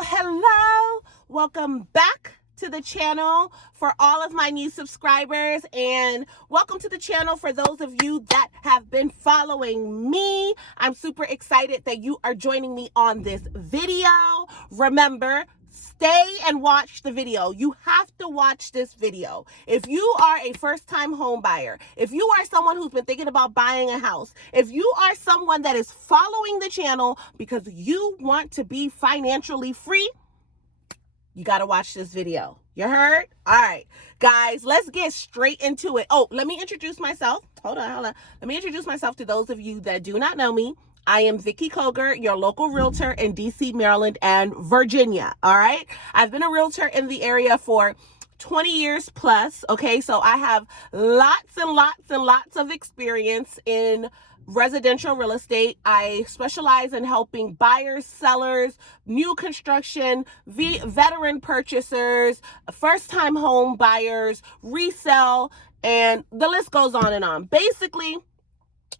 Hello. Welcome back to the channel for all of my new subscribers, and welcome to the channel for those of you that have been following me. I'm super excited that you are joining me on this video. Remember, stay and watch the video. You have to watch this video. If you are a first-time home buyer, if you are someone who's been thinking about buying a house, if you are someone that is following the channel because you want to be financially free, you got to watch this video. You heard? All right, guys, let's get straight into it. Oh, let me introduce myself. Hold on. Let me introduce myself to those of you that do not know me. I am Vicki Koger, your local realtor in DC, Maryland, and Virginia. All right. I've been a realtor in the area for 20 years plus. Okay. So I have lots and lots and lots of experience in residential real estate. I specialize in helping buyers, sellers, new construction, veteran purchasers, first-time home buyers, resale, and the list goes on and on. Basically,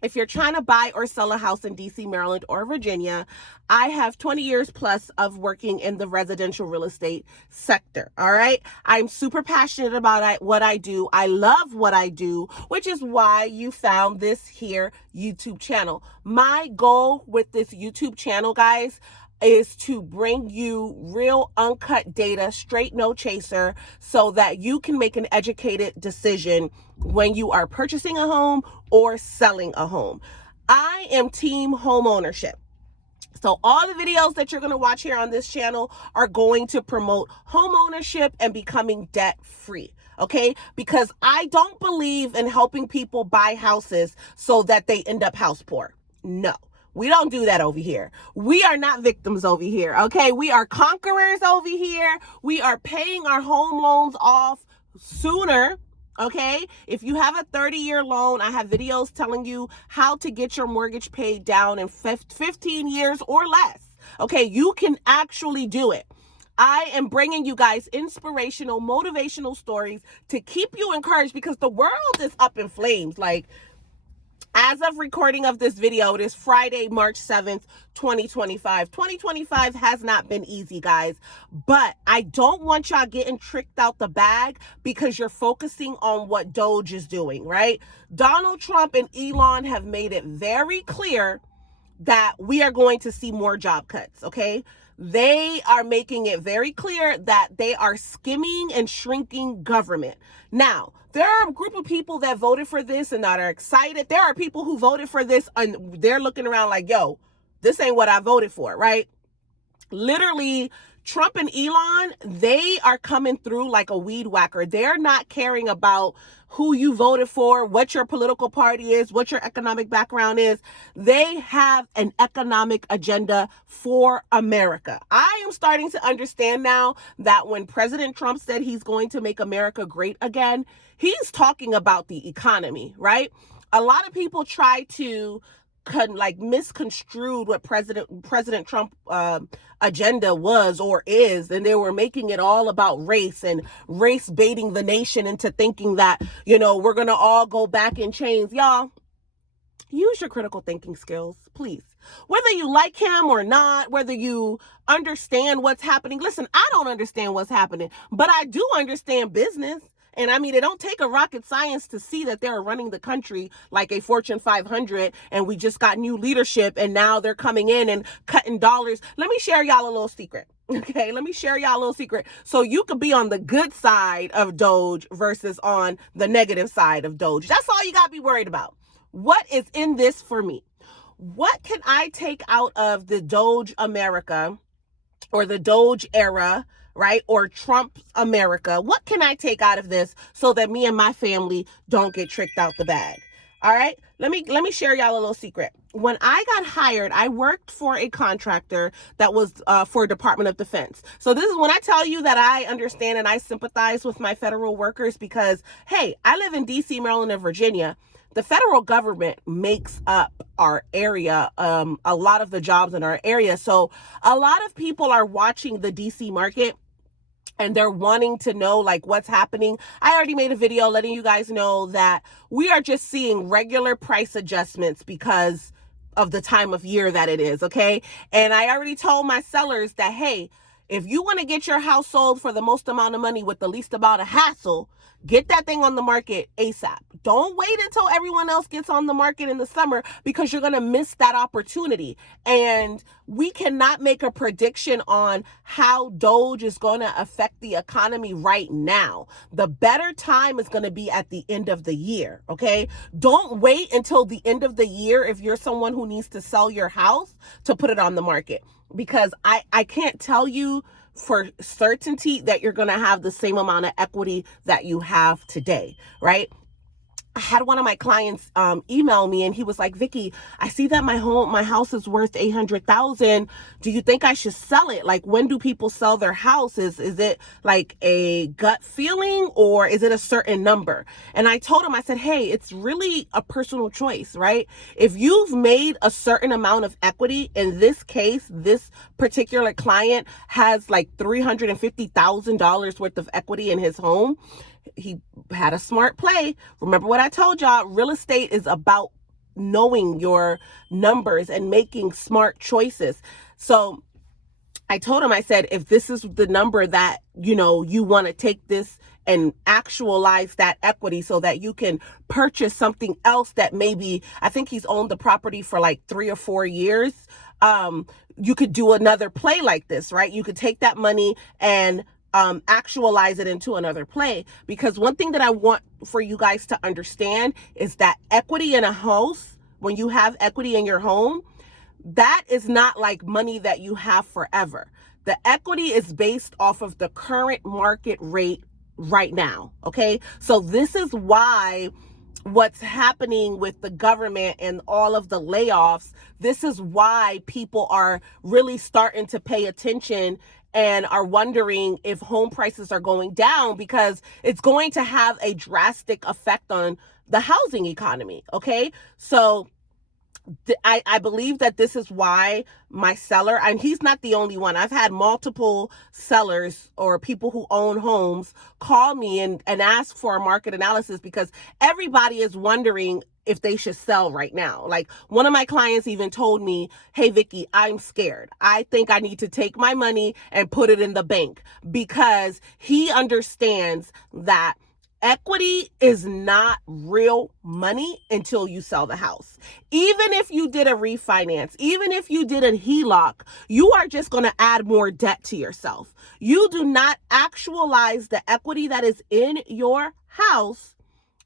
if you're trying to buy or sell a house in DC, Maryland, or Virginia, I have 20 years plus of working in the residential real estate sector. All right. I'm super passionate about what I do. I love what I do, which is why you found this here YouTube channel. My goal with this YouTube channel, guys, is to bring you real uncut data, straight no chaser, so that you can make an educated decision when you are purchasing a home or selling a home. I am team home ownership. So all the videos that you're going to watch here on this channel are going to promote home ownership and becoming debt free. Okay, because I don't believe in helping people buy houses so that they end up house poor. No. We don't do that over here. We are not victims over here, okay? We are conquerors over here. We are paying our home loans off sooner, okay? If you have a 30-year loan, I have videos telling you how to get your mortgage paid down in 15 years or less, okay? You can actually do it. I am bringing you guys inspirational, motivational stories to keep you encouraged, because the world is up in flames. Like, as of recording of this video, it is Friday, March 7th, 2025. 2025 has not been easy, guys, but I don't want y'all getting tricked out the bag because you're focusing on what Doge is doing, right? Donald Trump and Elon have made it very clear that we are going to see more job cuts, okay? They are making it very clear that they are skimming and shrinking government. Now, there are a group of people that voted for this and that are excited. There are people who voted for this and they're looking around like, yo, this ain't what I voted for, right? Literally, Trump and Elon, they are coming through like a weed whacker. They're not caring about who you voted for, what your political party is, what your economic background is. They have an economic agenda for America. I am starting to understand now that when President Trump said he's going to make America great again, he's talking about the economy, right? A lot of people try to misconstrued what President Trump agenda was or is, and they were making it all about race and race baiting the nation into thinking that, you know, we're gonna all go back in chains. Y'all, use your critical thinking skills, please. Whether you like him or not, whether you understand what's happening. Listen, I don't understand what's happening, but I do understand business. And I mean, it don't take a rocket science to see that they're running the country like a Fortune 500, and we just got new leadership and now they're coming in and cutting dollars. Let me share y'all a little secret. Okay, let me share y'all a little secret so you could be on the good side of Doge versus on the negative side of Doge. That's all you got to be worried about. What is in this for me? What can I take out of the Doge America or the Doge era, right? Or Trump's America? What can I take out of this so that me and my family don't get tricked out the bag? All right. Let me share y'all a little secret. When I got hired, I worked for a contractor that was for Department of Defense. So this is when I tell you that I understand and I sympathize with my federal workers, because, hey, I live in DC, Maryland, and Virginia. The federal government makes up our area, a lot of the jobs in our area. So a lot of people are watching the DC market and they're wanting to know like what's happening. I already made a video letting you guys know that we are just seeing regular price adjustments because of the time of year that it is, okay? And I already told my sellers that, hey, If you want to get your house sold for the most amount of money with the least amount of hassle, get that thing on the market ASAP. Don't wait until everyone else gets on the market in the summer, because you're going to miss that opportunity. And we cannot make a prediction on how Doge is going to affect the economy right now. The better time is going to be at the end of the year, okay? Don't wait until the end of the year if you're someone who needs to sell your house to put it on the market, because I can't tell you for certainty that you're going to have the same amount of equity that you have today, right? I had one of my clients email me, and he was like, Vicky, I see that my house is worth $800,000. Do you think I should sell it? Like, when do people sell their houses? Is it like a gut feeling, or is it a certain number? And I told him, I said, hey, it's really a personal choice, right? If you've made a certain amount of equity, in this case, this particular client has like $350,000 worth of equity in his home. He had a smart play. Remember what I told y'all, real estate is about knowing your numbers and making smart choices. So I told him, I said, if this is the number that, you want to take this and actualize that equity so that you can purchase something else that maybe, I think he's owned the property for like 3 or 4 years. You could do another play like this, right? You could take that money and actualize it into another play. Because one thing that I want for you guys to understand is that equity in a house, when you have equity in your home, that is not like money that you have forever. The equity is based off of the current market rate right now. Okay. So this is why what's happening with the government and all of the layoffs, this is why people are really starting to pay attention and are wondering if home prices are going down, because it's going to have a drastic effect on the housing economy. Okay. So I believe that this is why my seller, and he's not the only one. I've had multiple sellers or people who own homes call me and ask for a market analysis, because everybody is wondering if they should sell right now. Like, one of my clients even told me, hey, Vicky, I'm scared. I think I need to take my money and put it in the bank, because he understands that equity is not real money until you sell the house. Even if you did a refinance, even if you did a HELOC, you are just going to add more debt to yourself. You do not actualize the equity that is in your house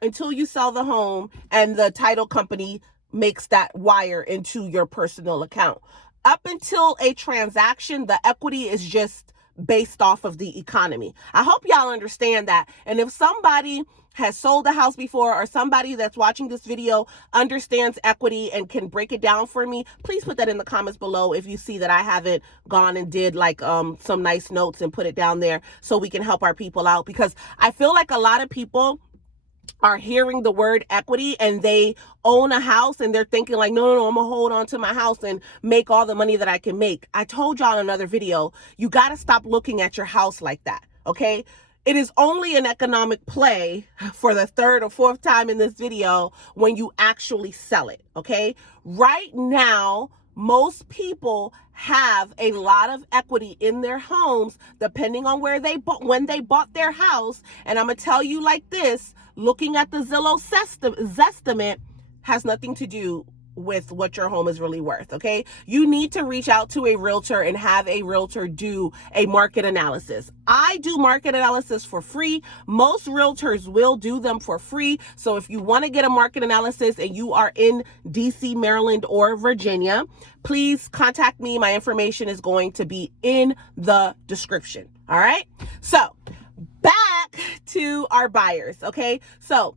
until you sell the home and the title company makes that wire into your personal account. Up until a transaction, the equity is just based off of the economy. I hope y'all understand that. And if somebody has sold a house before, or somebody that's watching this video understands equity and can break it down for me, please put that in the comments below if you see that I haven't gone and did like some nice notes and put it down there so we can help our people out. Because I feel like a lot of people are hearing the word equity and they own a house and they're thinking like, no, I'm gonna hold on to my house and make all the money that I can make. I told y'all in another video, you gotta stop looking at your house like that, okay? It is only an economic play for the 3rd or 4th time in this video when you actually sell it, okay? Right now, most people have a lot of equity in their homes, depending on where they bought, when they bought their house. And I'm gonna tell you like this, looking at the Zillow Zestimate has nothing to do with what your home is really worth, okay? You need to reach out to a realtor and have a realtor do a market analysis. I do market analysis for free. Most realtors will do them for free. So if you want to get a market analysis and you are in DC, Maryland, or Virginia, please contact me. My information is going to be in the description, all right? So back to our buyers, okay? So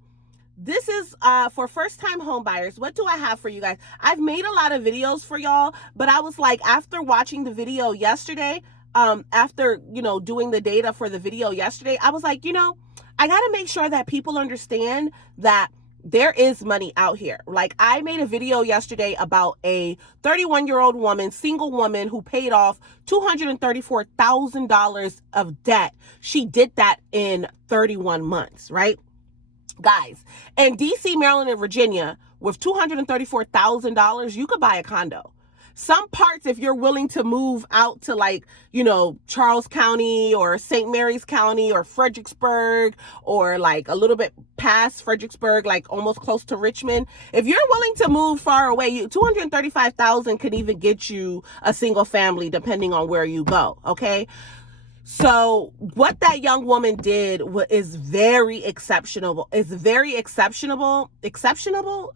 this is for first-time home buyers. What do I have for you guys? I've made a lot of videos for y'all, but I was like, after watching the video yesterday, after, doing the data for the video yesterday, I was like, I got to make sure that people understand that there is money out here. Like, I made a video yesterday about a 31-year-old woman, single woman, who paid off $234,000 of debt. She did that in 31 months, right? Guys, in DC, Maryland, and Virginia, with $234,000, you could buy a condo. Some parts, if you're willing to move out to like, Charles County or St. Mary's County or Fredericksburg, or like a little bit past Fredericksburg, like almost close to Richmond, if you're willing to move far away, $235,000 could even get you a single family depending on where you go. Okay. So what that young woman did is very exceptional. It's very exceptional. Exceptional.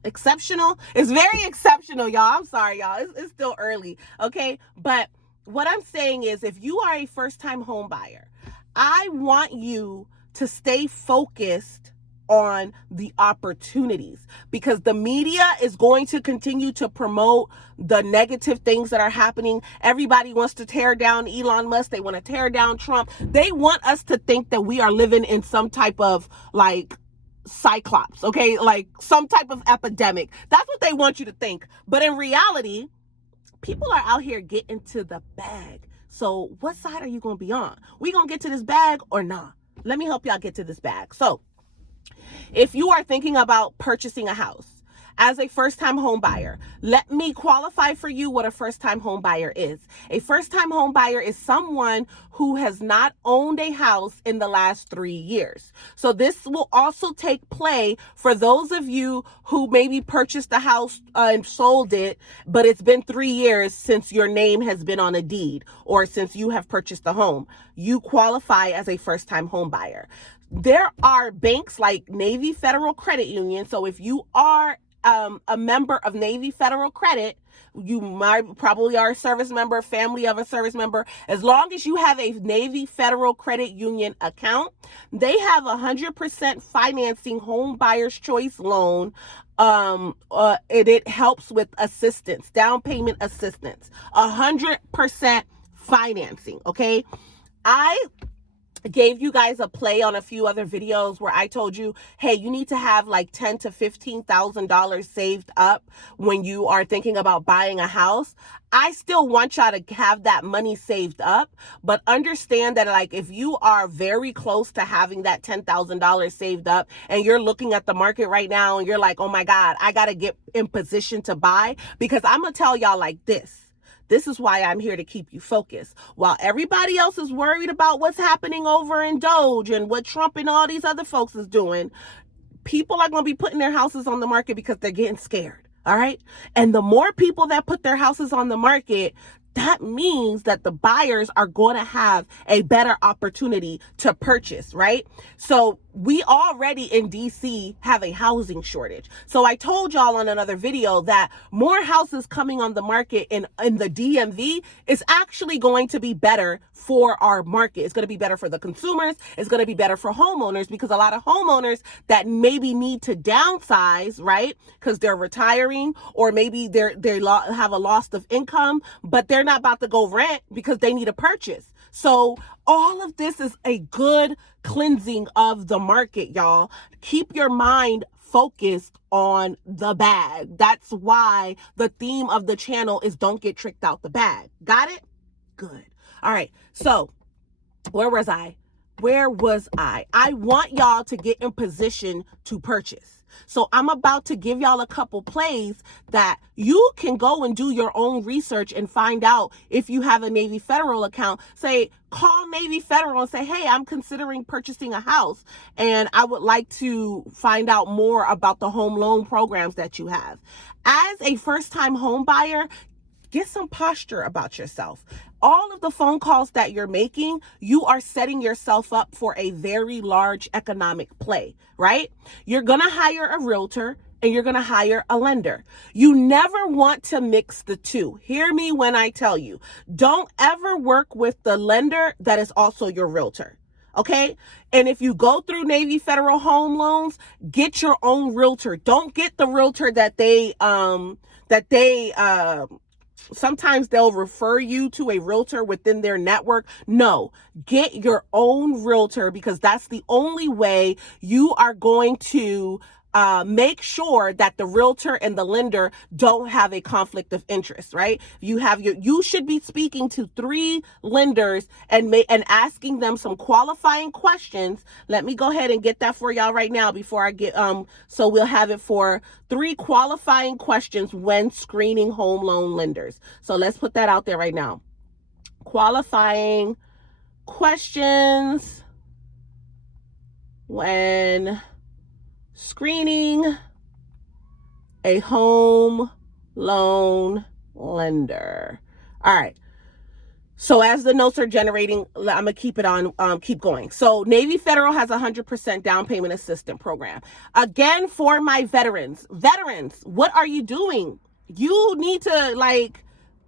It's very exceptional, y'all. I'm sorry, y'all. It's still early. Okay. But what I'm saying is, if you are a first-time home buyer, I want you to stay focused on the opportunities, because the media is going to continue to promote the negative things that are happening. Everybody wants to tear down Elon Musk. They want to tear down Trump. They want us to think that we are living in some type of like cyclops, okay? Like some type of epidemic. That's what they want you to think. But in reality, people are out here getting to the bag. So what side are you going to be on? We going to get to this bag or not? Let me help y'all get to this bag. So if you are thinking about purchasing a house as a first-time home buyer, let me qualify for you what a first-time home buyer is. A first-time home buyer is someone who has not owned a house in the last 3 years. So this will also take play for those of you who maybe purchased a house and sold it, but it's been 3 years since your name has been on a deed or since you have purchased a home. You qualify as a first-time home buyer. There are banks like Navy Federal Credit Union. So if you are a member of Navy Federal Credit, you might probably are a service member, family of a service member. As long as you have a Navy Federal Credit Union account, they have 100% financing home buyer's choice loan. It helps with assistance, down payment assistance, 100% financing. Okay. I gave you guys a play on a few other videos where I told you, hey, you need to have like $10,000 to $15,000 saved up when you are thinking about buying a house. I still want y'all to have that money saved up, but understand that like if you are very close to having that $10,000 saved up and you're looking at the market right now and you're like, oh my God, I got to get in position to buy, because I'm going to tell y'all like this. This is why I'm here to keep you focused. While everybody else is worried about what's happening over in Doge and what Trump and all these other folks is doing, people are going to be putting their houses on the market because they're getting scared. All right. And the more people that put their houses on the market, that means that the buyers are going to have a better opportunity to purchase, right? So we already in DC have a housing shortage. So I told y'all on another video that more houses coming on the market in the DMV is actually going to be better for our market. It's going to be better for the consumers. It's going to be better for homeowners, because a lot of homeowners that maybe need to downsize, right? Because they're retiring, or maybe they have a loss of income, but they're not about to go rent because they need a purchase. So all of this is a good cleansing of the market, y'all. Keep your mind focused on the bag. That's why the theme of the channel is don't get tricked out the bag. Got it? Good. All right. So where was I? I want y'all to get in position to purchase. So I'm about to give y'all a couple plays that you can go and do your own research and find out if you have a Navy Federal account. Say, call Navy Federal and say, hey, I'm considering purchasing a house and I would like to find out more about the home loan programs that you have. As a first-time home buyer, get some posture about yourself. All of the phone calls that you're making, you are setting yourself up for a very large economic play, right? You're going to hire a realtor and you're going to hire a lender. You never want to mix the two. Hear me when I tell you, don't ever work with the lender that is also your realtor. Okay. And if you go through Navy Federal Home Loans, get your own realtor. Don't get the realtor that they sometimes they'll refer you to a realtor within their network. No, get your own realtor, because that's the only way you are going to make sure that the realtor and the lender don't have a conflict of interest, right? You should be speaking to 3 lenders and asking them some qualifying questions. Let me go ahead and get that for y'all right now before I get, so we'll have it for 3 qualifying questions when screening home loan lenders. So let's put that out there right now. Qualifying questions when screening a home loan lender. All right. So as the notes are generating, I'm gonna keep going. So Navy Federal has 100% down payment assistance program. Again, for my veterans, what are you doing? You need to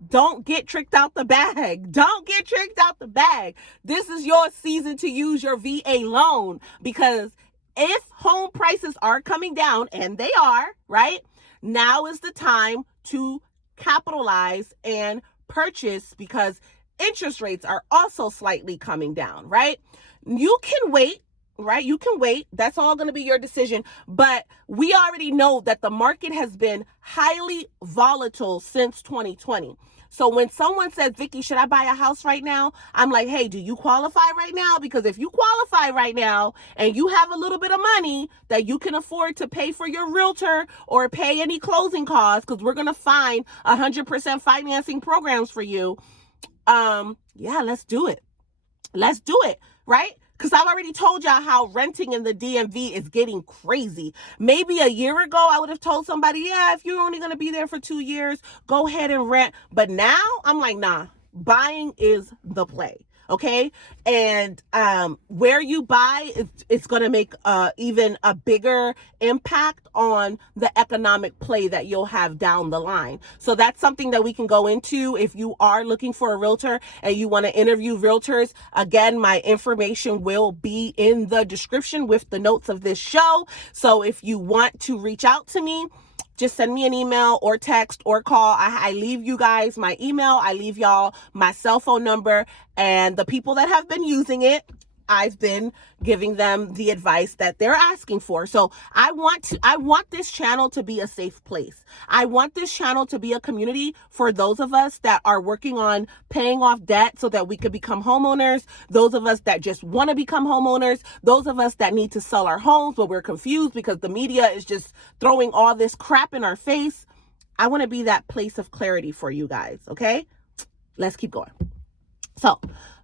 don't get tricked out the bag. Don't get tricked out the bag. This is your season to use your VA loan, because if home prices are coming down, and they are, right? Now is the time to capitalize and purchase, because interest rates are also slightly coming down, right? You can wait, right? You can wait. That's all going to be your decision. But we already know that the market has been highly volatile since 2020. So when someone says, Vicky, should I buy a house right now? I'm like, hey, do you qualify right now? Because if you qualify right now and you have a little bit of money that you can afford to pay for your realtor or pay any closing costs, because we're going to find 100% financing programs for you. Yeah, let's do it. Let's do it, right? Because I've already told y'all how renting in the DMV is getting crazy. Maybe a year ago, I would have told somebody, yeah, if you're only going to be there for 2 years, go ahead and rent. But now I'm like, nah, buying is the play. Okay. And where you buy, it's going to make even a bigger impact on the economic play that you'll have down the line. So that's something that we can go into if you are looking for a realtor and you want to interview realtors. Again, my information will be in the description with the notes of this show. So if you want to reach out to me, just send me an email or text or call. I leave you guys my email. I leave y'all my cell phone number. And the people that have been using it, I've been giving them the advice that they're asking for. So I want this channel to be a safe place. I want this channel to be a community for those of us that are working on paying off debt so that we could become homeowners. Those of us that just want to become homeowners. Those of us that need to sell our homes, but we're confused because the media is just throwing all this crap in our face. I want to be that place of clarity for you guys. Okay, let's keep going. So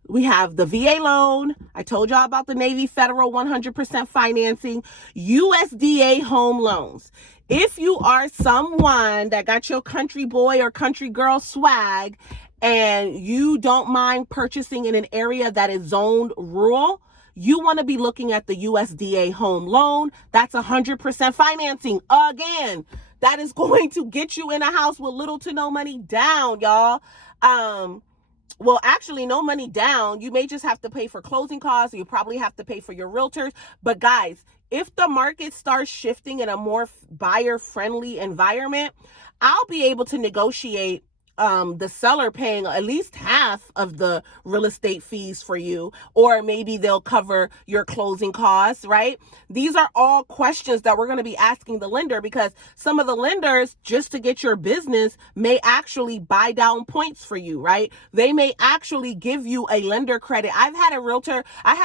we have the VA loan. I told y'all about the Navy Federal 100% financing, USDA home loans. If you are someone that got your country boy or country girl swag and you don't mind purchasing in an area that is zoned rural, you want to be looking at the USDA home loan. That's 100% financing. Again, that is going to get you in a house with little to no money down, y'all. Well, actually, no money down. You may just have to pay for closing costs. You probably have to pay for your realtors. But guys, if the market starts shifting in a more buyer-friendly environment, I'll be able to negotiate the seller paying at least half of the real estate fees for you, or maybe they'll cover your closing costs, right? These are all questions that we're going to be asking the lender, because some of the lenders, just to get your business, may actually buy down points for you, right? They may actually give you a lender credit. I had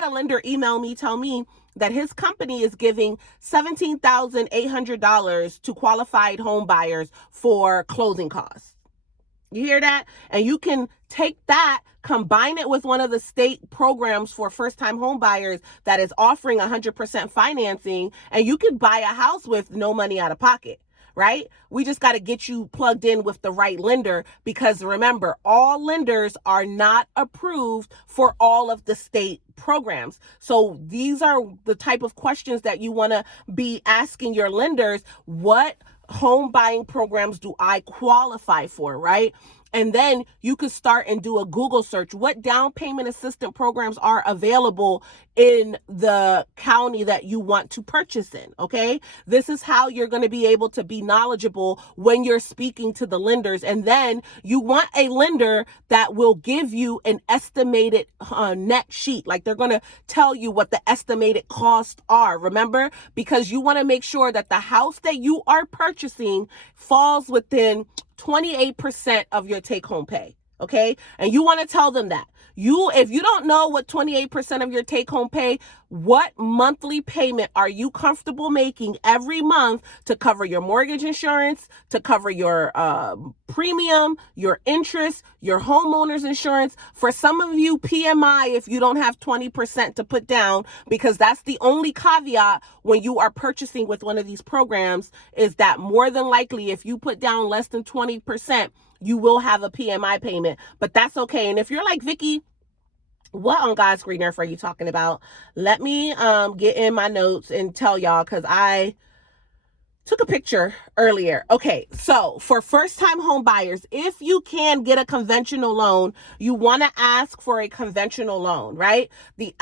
a lender email me, tell me that his company is giving $17,800 to qualified home buyers for closing costs. You hear that? And you can take that, combine it with one of the state programs for first-time home buyers that is offering 100% financing, and you could buy a house with no money out of pocket, right? We just got to get you plugged in with the right lender, because remember, all lenders are not approved for all of the state programs. So these are the type of questions that you want to be asking your lenders. What home buying programs do I qualify for, right? And then you could start and do a Google search. What down payment assistance programs are available in the county that you want to purchase in, okay? This is how you're going to be able to be knowledgeable when you're speaking to the lenders. And then you want a lender that will give you an estimated net sheet. Like they're going to tell you what the estimated costs are, remember? Because you want to make sure that the house that you are purchasing falls within 28% of your take-home pay, okay? And you want to tell them that. If you don't know what 28% of your take-home pay, what monthly payment are you comfortable making every month to cover your mortgage insurance, to cover your premium, your interest, your homeowner's insurance? For some of you, PMI if you don't have 20% to put down, because that's the only caveat when you are purchasing with one of these programs, is that more than likely if you put down less than 20%, you will have a PMI payment, but that's okay. And if you're like, Vicky, what on God's green earth are you talking about? Let me get in my notes and tell y'all, because I took a picture earlier. Okay, so for first-time home buyers, if you can get a conventional loan, you want to ask for a conventional loan, right? The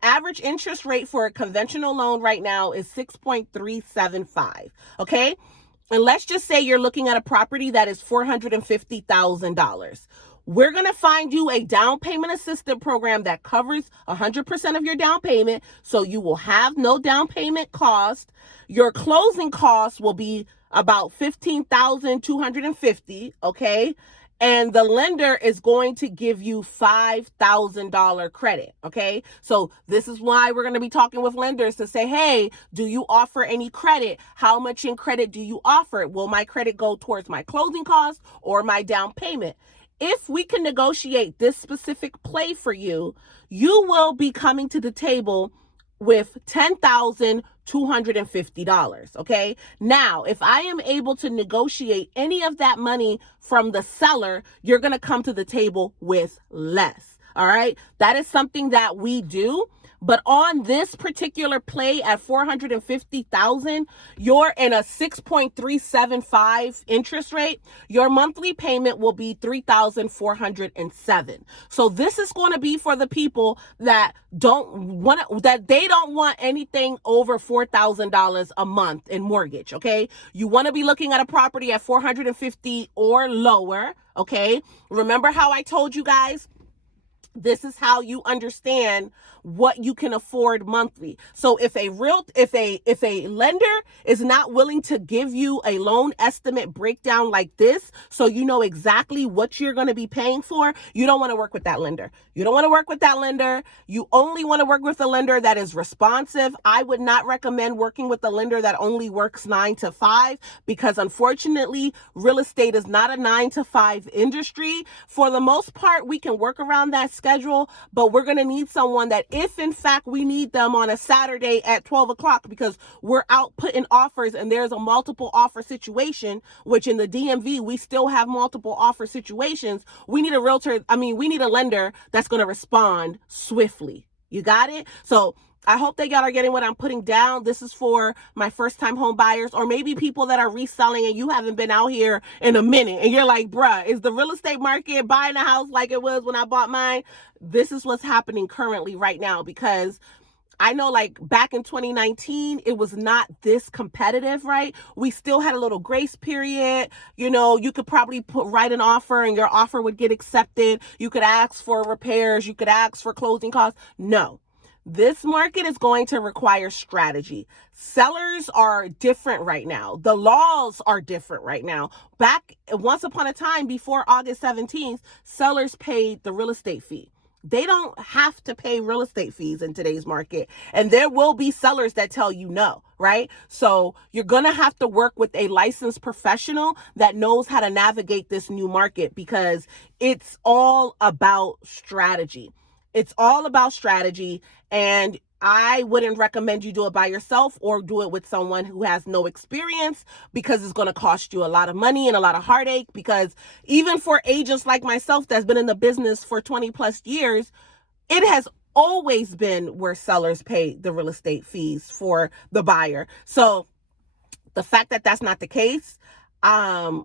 average interest rate for a conventional loan right now is 6.375, okay? And let's just say you're looking at a property that is $450,000. We're going to find you a down payment assistance program that covers 100% of your down payment, so you will have no down payment cost. Your closing costs will be about $15,250, okay? And the lender is going to give you $5,000 credit, okay? So this is why we're going to be talking with lenders to say, hey, do you offer any credit? How much in credit do you offer? Will my credit go towards my closing costs or my down payment? If we can negotiate this specific play for you, you will be coming to the table with $10,250, okay? Now, if I am able to negotiate any of that money from the seller, you're going to come to the table with less, all right? That is something that we do. But on this particular play at $450,000, you're in a 6.375 interest rate. Your monthly payment will be $3,407. So this is going to be for the people that they don't want anything over $4,000 a month in mortgage. Okay, you want to be looking at a property at $450,000 or lower. Okay, remember how I told you guys? This is how you understand what you can afford monthly. So if a lender is not willing to give you a loan estimate breakdown like this, so you know exactly what you're going to be paying for, you don't want to work with that lender. You don't want to work with that lender. You only want to work with a lender that is responsive. I would not recommend working with a lender that only works 9 to 5, because unfortunately, real estate is not a 9 to 5 industry. For the most part, we can work around that schedule, but we're going to need someone that, if in fact we need them on a Saturday at 12 o'clock because we're out putting offers and there's a multiple offer situation, which in the DMV, we still have multiple offer situations, we need a lender that's going to respond swiftly. You got it? So I hope that y'all are getting what I'm putting down. This is for my first time home buyers, or maybe people that are reselling and you haven't been out here in a minute and you're like, bruh, is the real estate market buying a house like it was when I bought mine? This is what's happening currently right now, because I know like back in 2019, it was not this competitive, right? We still had a little grace period. You know, you could probably write an offer and your offer would get accepted. You could ask for repairs. You could ask for closing costs. No. This market is going to require strategy. Sellers are different right now. The laws are different right now. Once upon a time, before August 17th, sellers paid the real estate fee. They don't have to pay real estate fees in today's market. And there will be sellers that tell you no, right? So you're going to have to work with a licensed professional that knows how to navigate this new market, because it's all about strategy. It's all about strategy, and I wouldn't recommend you do it by yourself or do it with someone who has no experience, because it's going to cost you a lot of money and a lot of heartache. Because even for agents like myself that's been in the business for 20 plus years, it has always been where sellers pay the real estate fees for the buyer. So the fact that that's not the case,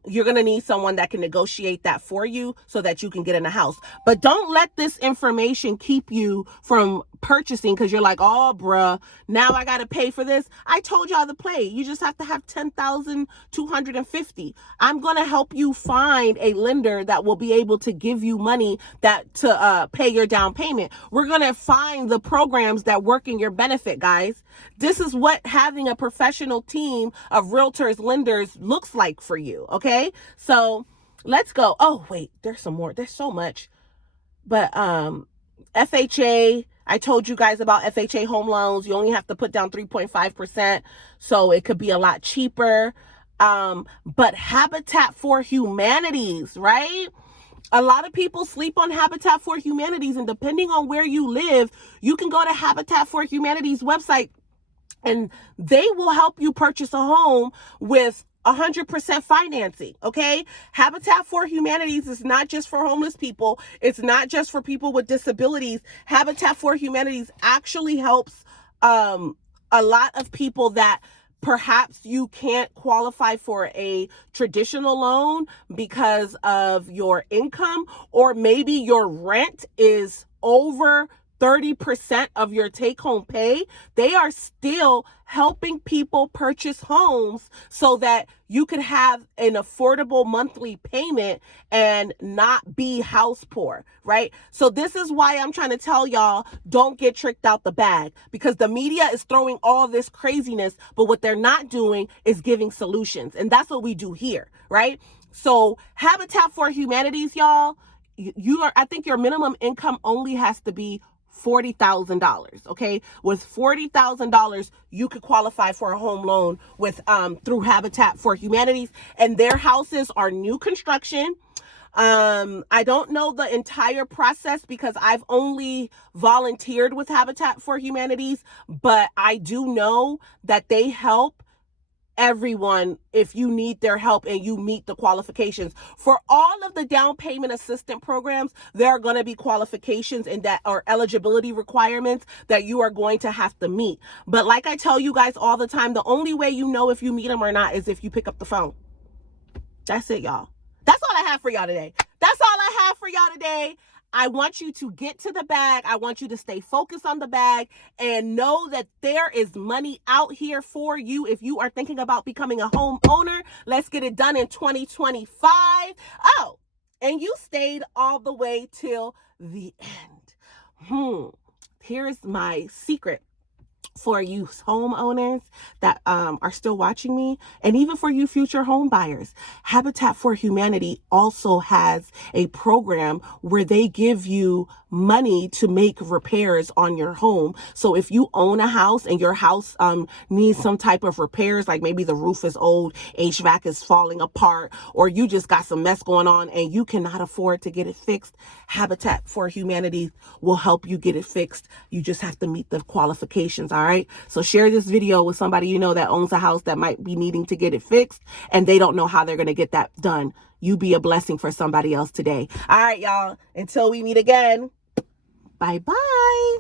you're going to need someone that can negotiate that for you so that you can get in the house. But don't let this information keep you from purchasing because you're like, oh, bruh, now I got to pay for this. I told y'all the play. You just have to have $10,250. I'm going to help you find a lender that will be able to give you money to pay your down payment. We're going to find the programs that work in your benefit, guys. This is what having a professional team of realtors, lenders looks like for you. Okay. So let's go. Oh, wait, there's some more. There's so much. But FHA, I told you guys about FHA home loans. You only have to put down 3.5%. So it could be a lot cheaper. But Habitat for Humanities, right? A lot of people sleep on Habitat for Humanities, and depending on where you live, you can go to Habitat for Humanities website and they will help you purchase a home with 100% financing. Okay. Habitat for Humanities is not just for homeless people. It's not just for people with disabilities. Habitat for Humanities actually helps, a lot of people that perhaps you can't qualify for a traditional loan because of your income, or maybe your rent is over 30% of your take-home pay. They are still helping people purchase homes so that you could have an affordable monthly payment and not be house poor, right? So this is why I'm trying to tell y'all, don't get tricked out the bag, because the media is throwing all this craziness, but what they're not doing is giving solutions. And that's what we do here, right? So Habitat for Humanities, y'all, I think your minimum income only has to be $40,000. Okay. With $40,000, you could qualify for a home loan with, through Habitat for Humanities, and their houses are new construction. I don't know the entire process because I've only volunteered with Habitat for Humanities, but I do know that they help everyone if you need their help and you meet the qualifications. For all of the down payment assistance programs, there are going to be qualifications and that are eligibility requirements that you are going to have to meet. But like I tell you guys all the time, the only way you know if you meet them or not is if you pick up the phone. That's it, y'all. That's all I have for y'all today. That's all I have for y'all today. I want you to get to the bag. I want you to stay focused on the bag and know that there is money out here for you. If you are thinking about becoming a homeowner, let's get it done in 2025. Oh, and you stayed all the way till the end. Here's my secret for you homeowners that are still watching me, and even for you future home buyers. Habitat for Humanity also has a program where they give you money to make repairs on your home. So if you own a house and your house needs some type of repairs, like maybe the roof is old, HVAC is falling apart, or you just got some mess going on and you cannot afford to get it fixed, Habitat for Humanity will help you get it fixed. You just have to meet the qualifications. All right. So share this video with somebody you know that owns a house that might be needing to get it fixed and they don't know how they're going to get that done. You be a blessing for somebody else today. All right, y'all. Until we meet again. Bye-bye.